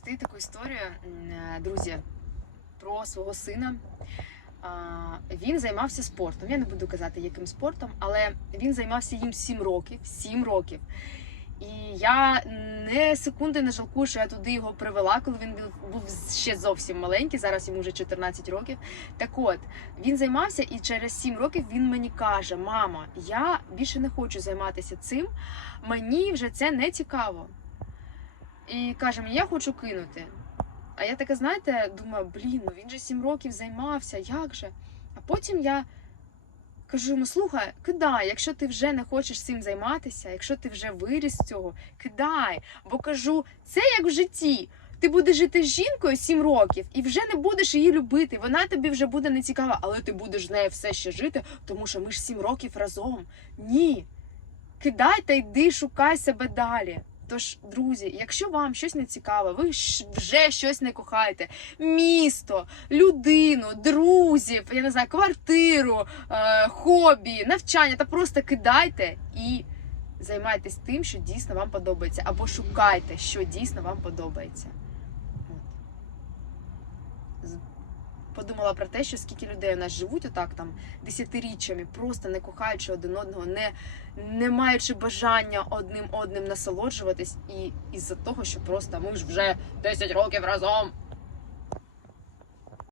розповісти таку історію, е, друзі, про свого сина. Він займався спортом. Я не буду казати, яким спортом, але він займався їм 7 років. 7 років. І я не секунди не жалкую, що я туди його привела, коли він був- ще зовсім маленький. Зараз йому вже 14 років. Так от він займався, і через 7 років він мені каже: Мама, я більше не хочу займатися цим, мені вже це не цікаво. І каже мені, я хочу кинути. А я така, знаєте, думаю, блін, ну він же 7 років займався, як же? А потім я кажу йому: слухай, кидай, якщо ти вже не хочеш цим займатися, якщо ти вже виріс з цього, кидай. Бо кажу, це як в житті. Ти будеш жити з жінкою 7 років і вже не будеш її любити. Вона тобі вже буде не цікава, але ти будеш з нею все ще жити, тому що ми ж 7 років разом. Ні. Кидай та йди, шукай себе далі. Тож, друзі, якщо вам щось не цікаве, ви вже щось не кохаєте, місто, людину, друзів, я не знаю, квартиру, е, хобі, навчання, та просто кидайте і займайтесь тим, що дійсно вам подобається, або шукайте, що дійсно вам подобається. От. З- Подумала про те, що скільки людей у нас живуть отак там десятиріччями, просто не кохаючи один одного, не, не маючи бажання одним одним насолоджуватись, і із-за того, що просто ми ж вже 10 років разом.